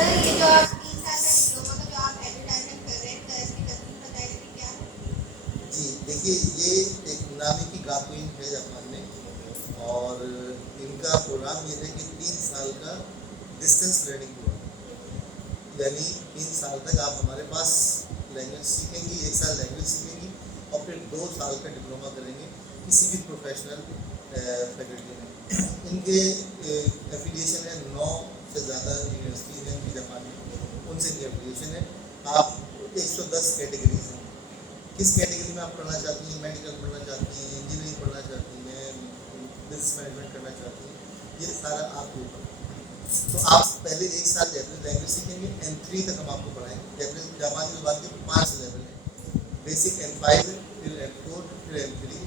Sir ये जो आप 3 साल का डिप्लोमा का जो आप एडवर्टाइजमेंट कर रहे हैं सर इसकी तस्वीर बताइए कि क्या है। जी देखिए, ये एक नामी की गाकुइन है जापान में, और इनका प्रोग्राम ये है कि 3 साल का डिस्टेंस लर्निंग प्रोग्राम, यानी 3 साल तक आप हमारे पास लैंग्वेज सीखेंगी, 1 साल लैंग्वेज सीखेंगी और फिर 2 साल का डिप्लोमा करेंगे किसी भी प्रोफेशनल फैकल्टी में। इनके एफिलिएशन है 9 से ज़्यादा यूनिवर्सिटीज़ हैं इनकी जापान में, उनसे इनकी एफिलिएशन है। आप 110 कैटेगरीज हैं, किस कैटेगरी में आप पढ़ना चाहती हैं, मेडिकल पढ़ना चाहती हैं, इंजीनियरिंग पढ़ना चाहती हैं, बिजनेस मैनेजमेंट करना चाहती हैं, ये सारा आपके ऊपर। तो आप पहले 1 साल जैपनीज लैंग्वेज सीखेंगे, N3 तक हम आपको पढ़ाएंगे। जैपनीज जापानी जुबान के 5 लेवल हैं, बेसिक N5 है, फिर N4, फिर N3।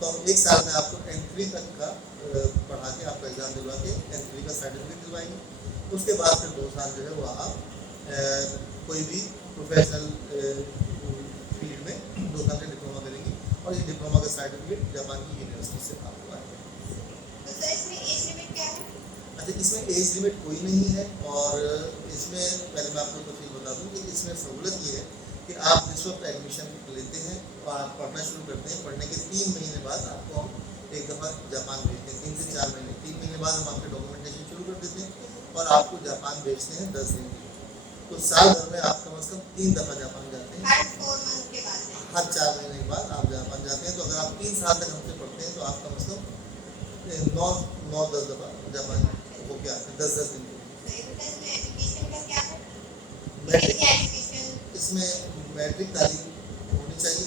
तो हम 1 साल में आपको N3 तक का पढ़ा के आपका एग्जाम दिलवा के N3 का सर्टिफिकेट दिलवाएंगे। उसके बाद फिर 2 साल जो है वो आप कोई भी प्रोफेशनल फील्ड में 2 साल का डिप्लोमा करेंगी और ये डिप्लोमा का सर्टिफिकेट जापान की यूनिवर्सिटी से आपको आएगा। तो सर इसमें एज लिमिट क्या है। अच्छा, इसमें एज लिमिट कोई नहीं है, और इसमें पहले मैं आपको कुछ चीज़ बता दूं कि इसमें सहूलत ये है कि आप जिस वक्त एडमिशन लेते हैं और आप पढ़ना शुरू करते हैं, पढ़ने के 3 महीने बाद आपको हम एक दफ़ा जापान भेजते हैं। 3 से 4 महीने, 3 महीने बाद हम आपके डॉक्यूमेंटेशन शुरू कर देते हैं और आपको जापान भेजते हैं 10 दिन के लिए। तो साल भर में आप कम से कम 3 दफ़ा जापान जाते हैं, हर 4 मंथ के बाद हर 4 महीने के बाद आप जापान जाते हैं। तो अगर आप 3 साल तक हमसे पढ़ते हैं तो आप कम से कम 9-10 दफ़ा जापान होके आते हैं, 10-10 दिन मैट्रिक, इसमें मैट्रिक तालीम होनी चाहिए।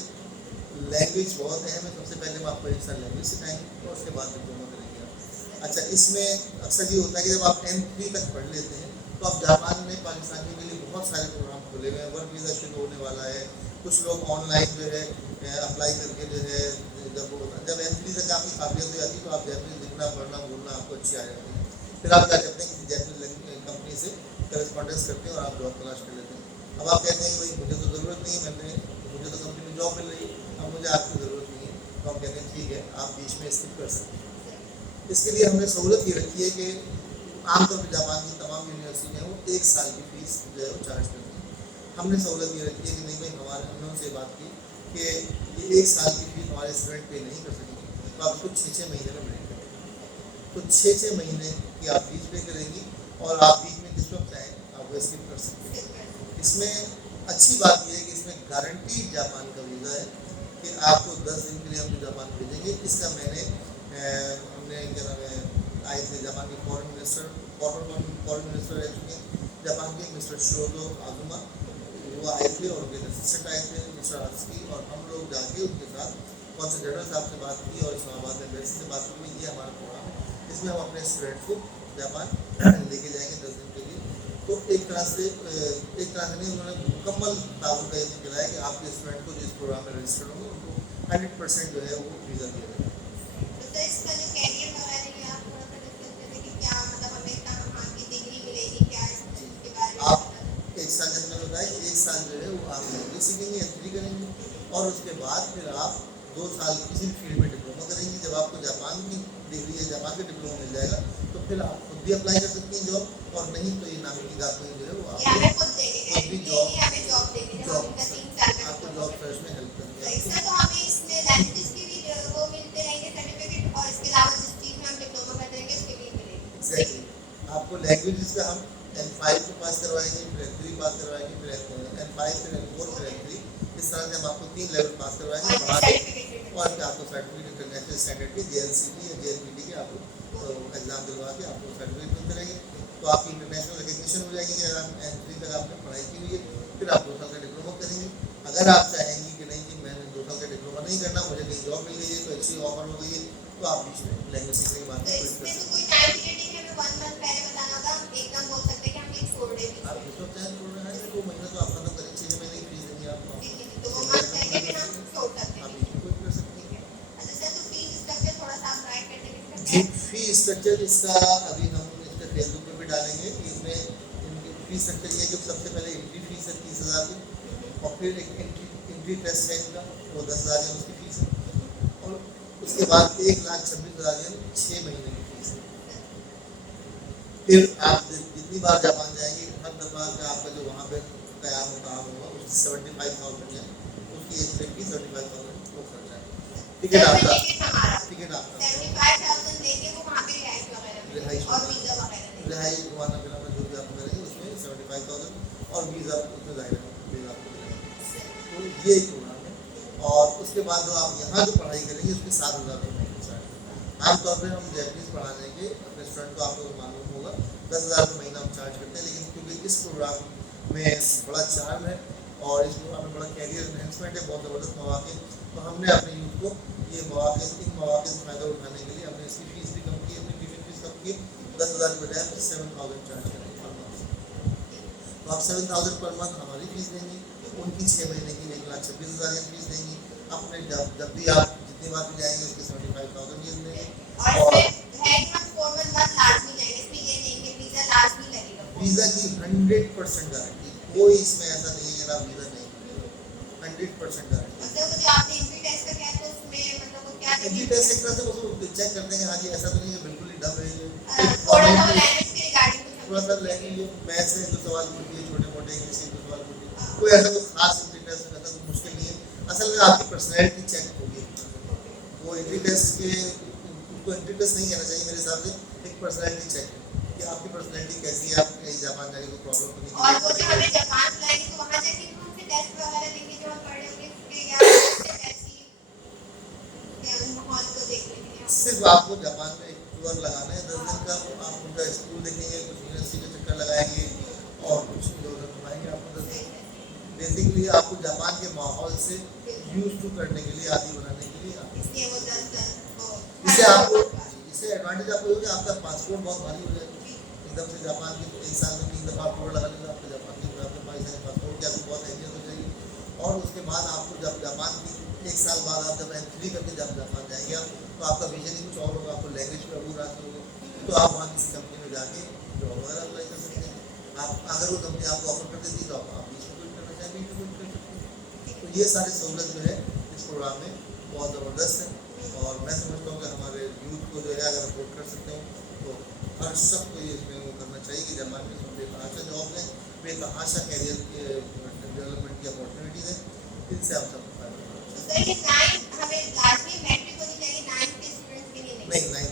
लैंग्वेज बहुत अहम है, सबसे पहले हम आपको 1 साल लैंग्वेज सिखाएंगे और उसके बाद डिप्लोमा करेंगे आप। अच्छा, इसमें अक्सर ये होता है कि जब आप N3 तक पढ़ लेते हैं तो आप जापान में पाकिस्तानियों के लिए बहुत सारे प्रोग्राम खुले हुए हैं, वर्क वीज़ा शुरू होने वाला है। कुछ लोग ऑनलाइन जो है अप्लाई करके जो है जब N3 तक आपकी काबिलियत हो जाती है तो आप जैपनीज लिखना पढ़ना बोलना आपको अच्छी आ जाती है। फिर आप क्या करते हैं, किसी जैपनीज कंपनी से करेस्पॉन्डेंस करते हैं और आप जॉब तलाश कर लेते हैं। अब आप कहते हैं भाई मुझे तो ज़रूरत नहीं है, मुझे तो कंपनी में जॉब मिल रही है, अब मुझे आपकी ज़रूरत नहीं है। तो हम कहते हैं ठीक है, आप बीच में स्किप कर सकते हैं। इसके लिए हमने सहूलत ये रखी है कि आमतौर पर जापान की तमाम यूनिवर्सिटी हैं वो 1 साल की फीस जो है वो चार्ज करती है। हमने सहूलत ये रखी है कि नहीं भाई, हमने उनसे बात की कि ये 1 साल की फीस हमारे स्टूडेंट पे नहीं कर सकेंगे, तो आप उसको 6-6 महीने में ब्रेक करेंगे। तो 6-6 महीने की आप फीस पे करेंगी और आप बीच में जिस वक्त चाहें आप वो स्किप कर सकते हैं। इसमें अच्छी बात यह है कि इसमें गारंटी जापान का वीज़ा है कि आपको 10 दिन के लिए हम जापान भेजेंगे। इसका मैंने हमने क्या नाम है आए थे जापान के फॉरेन मिनिस्टर रह चुके हैं जापान के, मिस्टर शोजो आजुमा, वो आए थे और उनके असिस्टेंट आए थे मिस्टर हस्की, और हम लोग जाके उनके साथ कौंसल जनरल साहब से बात की और इस्लामाबाद में एम्बेसी से बात की। ये हमारा प्रोग्राम है, इसमें हम अपने स्टूडेंट को जापान लेके जाएंगे 10 दिन के लिए। तो एक तरह से नहीं, उन्होंने मुकम्मल ताउन का यकीन दिलाया कि आपके स्टूडेंट को जो इस प्रोग्राम में रजिस्टर्ड होंगे उनको 100% जो है वो वीज़ा दिया जाएगा। तो इसका जो कैरियर वगैरह ये आप थोड़ा सा डिस्कस करें कि क्या मतलब हमें कहाँ की डिग्री मिलेगी, क्या इसके बारे में आप 1 साल जैसे मैंने बताया, 1 साल जो है वो आप लैंग्वेज सीखेंगे, N3 करेंगे और उसके बाद फिर आप 2 साल किसी भी फील्ड में डिप्लोमा करेंगे। जब आपको जापान की डिग्री या जापान का डिप्लोमा मिल जाएगा तो फिर आप खुद भी अप्लाई कर सकती हैं जॉब, और नहीं तो ये नामी की गाकुइन जो है वो आपको खुद भी जॉब आपको जॉब सर्च में हेल्प करेंगे। तो हमें इसमें लैंग्वेज की भी वो मिलते रहेंगे सर्टिफिकेट, और इसके अलावा जिस चीज़ में हम डिप्लोमा कर देंगे उसके लिए मिलेगी। एग्जैक्टली, आपको लैंग्वेज का हम N5 को पास करवाएंगे, फिर N3 पास करवाएंगे, फिर N5, फिर N4, फिर N3, इस तरह से हम आपको 3 लेवल पास करवाएंगे और आपको सर्टिफिकेट इंटरनेशनल स्टैंडर्ड के JLCT या JLPT के आपको एग्जाम दिलवा के आपको सर्टिफिकेट मिलते रहेंगे। तो आपकी इंटरनेशनल रिकग्निशन हो जाएगी कि अगर आप N3 तक आपने पढ़ाई की हुई है, फिर आप 2 साल का डिप्लोमा करेंगे। अगर आप चाहेंगी कि नहीं कि मैंने 2 साल का डिप्लोमा नहीं करना, मुझे कहीं जॉब मिल गई है, तो अच्छी ऑफर हो गई है, तो आप बीच में लैंग्वेज सीखने के बाद तो इसमें तो कोई टाइम पीरियड नहीं है, हमें 1 मंथ पहले बताना होगा, हम एकदम बोल सकते हैं कि हम ये छोड़ देंगे। आप जिस वक्त चाहें छोड़ रहे हैं, 2 महीने तो आप खत्म करें, 6 महीने की फीस देंगे आपको, तो वो मंथ करके फिर हम छोड़ सकते आप हैं। बीच में कोई कर सकते हैं। अच्छा सर, तो फीस स्ट्रक्चर थोड़ा सा आप गाइड कर देंगे जी, फी स्ट्रक्चर इसका अभी हम इस पर फेसबुक पे भी डालेंगे कि इसमें इनकी फी स्ट्रक्चर ये है कि सबसे पहले एंट्री फीस है 30,000 की, और फिर एक एंट्री टेस्ट है इनका, वो 10,000 है उसकी फीस है, और उसके बाद 1,26,000 है 6 महीने की फीस है। फिर आप जितनी बार जापान जाएंगे हर बाद में आपका जो वहाँ पे क़याम मुकाम होगा उसकी 75,000 है, उसकी एक ट्रिप की 75,000 वो खर्चा है। टिकट आपका, टिकट आपका 75,000 देंगे वो वहाँ पे रिहाइश वगैरह मिलेगी रिहाइश और वीजा वगैरह देंगे। रिहाइश घुमाना फिराना जो भी आप करेंगे उसमें 75,000 और वीज़ा उसमें ज़ाहिर है वीज़ा आपको मिलेगा। तो ये एक प्रोग्राम है। और उसके बाद जो आप यहाँ जो पढ़ाई करेंगे उसके 7,000 रुपये चार्ज करते हैं। आमतौर पर हम जैपनीज़ पढ़ाने के अपने स्टूडेंट को आपको मालूम होगा 10,000 रुपये महीना हम चार्ज करते हैं, लेकिन क्योंकि इस प्रोग्राम में बड़ा चार्म है और इस प्रोग्राम में बड़ा कैरियर एनहेंसमेंट है, बहुत ज़बरदस्त मौके, तो हमने अपने यूथ को ये मौके इन मौके से फ़ायदा उठाने के लिए हमने इसकी फ़ीस भी कम की, अपनी ट्यूशन फीस कम की, 10,000 के बजाय 7,000 चार्ज करेंगे पर मंथ। तो आप 7,000 पर मंथ हमारी फीस देंगे, उनकी 6 महीने की 1,26,000 की फीस देंगी। अपने जब भी आप जितनी बार भी जाएंगे उसके 75,000 ये देंगे। और इसमें है कि हम 4 मंथ बाद लाजमी जाएंगे, इसमें ये नहीं कि वीजा लाजमी लगेगा। वीज़ा की 100% गारंटी, कोई इसमें ऐसा नहीं है कि आप वीज़ा नहीं मिलेगा, 100% गारंटी। मतलब जो आपने एंट्री टेस्ट का किया तो उसमें मतलब वो क्या एंट्री टेस्ट एक तरह से वो चेक करते हैं, हाँ जी ऐसा तो नहीं है बिल्कुल ही डब है ये, थोड़ा सा लैंग्वेज के रिगार्डिंग थोड़ा सा लैंग्वेज मैथ से जो सवाल पूछती है, छोटे मोटे इंग्लिश से जो सवाल पूछती है, कोई ऐसा कोई खास एंट्री टेस्ट ऐसा कोई मुश्किल नहीं है। असल में आपकी पर्सनैलिटी चेक होगी, वो एंट्री टेस्ट के उसको एंट्री टेस्ट नहीं कहना चाहिए मेरे हिसाब से, एक पर्सनैलिटी चेक है कि आपकी पर्सनैलिटी कैसी है, आप कहीं जापान जाके कोई प्रॉब्लम तो नहीं। और वो जो हमें जापान बुलाएंगे तो वहाँ जाके तो हमसे टेस्ट वगैरह लेंगे जो हम पढ़े होंगे उसके या कैसी माहौल को देखने के लिए। सिर्फ आपको जापान में एक टूर लगाना है 10 दिन का, आप उनका स्कूल देखेंगे, कुछ यूनिवर्सिटी के चक्कर लगाएंगे और कुछ इधर उधर घुमाएंगे आपको 10 दिन। बेसिकली आपको जापान के माहौल से यूज टू करने के लिए, आदि बनाने के लिए इसलिए वो 10 इससे आपको इससे एडवांटेज आपको ये हो कि आपका पासपोर्ट बहुत भारी हो जाएगा। एकदम से जापान की एक साल में 3 दफ़ा टूर लगा लेगा आपको जापान की, आपके पाकिस्तानी पासपोर्ट की आपको बहुत अहमियत हो जाएगी। और उसके बाद आपको जब जापान की 1 साल बाद आप जब एंट्री करके जब जापान जाएंगे आप, तो आपका विजन ही कुछ और होगा, आपको लैंग्वेज पे अबूर हासिल होगा, तो आप वहाँ किसी कंपनी में जाके जॉब वगैरह अप्लाई कर सकते हैं। आप अगर वो कंपनी आपको ऑफर कर देती तो आप बीच में क्विट करना चाहें, बीच में क्विट कर सकते हैं। तो ये सारी सहूलत जो है इस प्रोग्राम में बहुत ज़बरदस्त है और मैं समझता हूँ कि हमारे यूथ को जो है अगर अफोर्ड कर सकते हो तो हर शख्स को ये इसमें वो करना चाहिए कि जापान में बेतहाशा जॉब है, बेतहाशा कैरियर के डेवलपमेंट की अपॉर्चुनिटीज़ हैं, इनसे आप सबको फायदा होगा। सर ये 9 हमें लाजमी मैट्रिक होनी चाहिए 9 के स्टूडेंट्स के लिए नहीं 9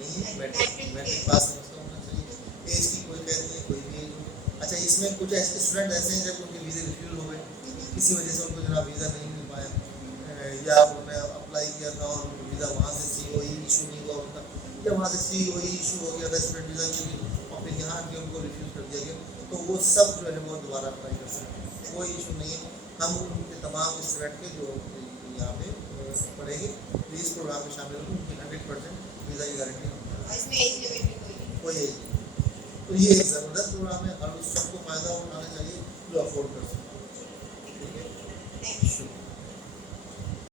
नहीं है, मैट्रिक पास होना चाहिए, एज की कोई कैद नहीं, कोई भी एज हो। अच्छा इसमें कुछ ऐसे स्टूडेंट ऐसे हैं जब उनके वीज़े रिफ्यूज़ हो गए, किसी वजह से उनको जनाब वीज़ा नहीं मिल पाया, या उन्होंने अप्लाई किया था और वीज़ा वहाँ से COE इशू नहीं हुआ उनका, या वहाँ से COE इशू हो गया था स्टूडेंट वीज़ा के लिए और फिर यहाँ आके उनको रिफ्यूज़ कर दिया गया, तो वो सब जो है वो दोबारा अप्लाई कर सकते हैं, कोई इशू नहीं है। हम उनके तमाम स्टूडेंट के जो यहाँ पे पढ़ेंगे इस प्रोग्राम में शामिल होंगे उनकी 100% वीज़ा की गारंटी हम और इसमें एज लिमिट भी कोई नहीं। कोई एज नहीं। तो ये एक ज़बरदस्त प्रोग्राम है, हर उस सबको फ़ायदा उठाना चाहिए जो अफोर्ड कर सकते हैं। ठीक है, थैंक यू।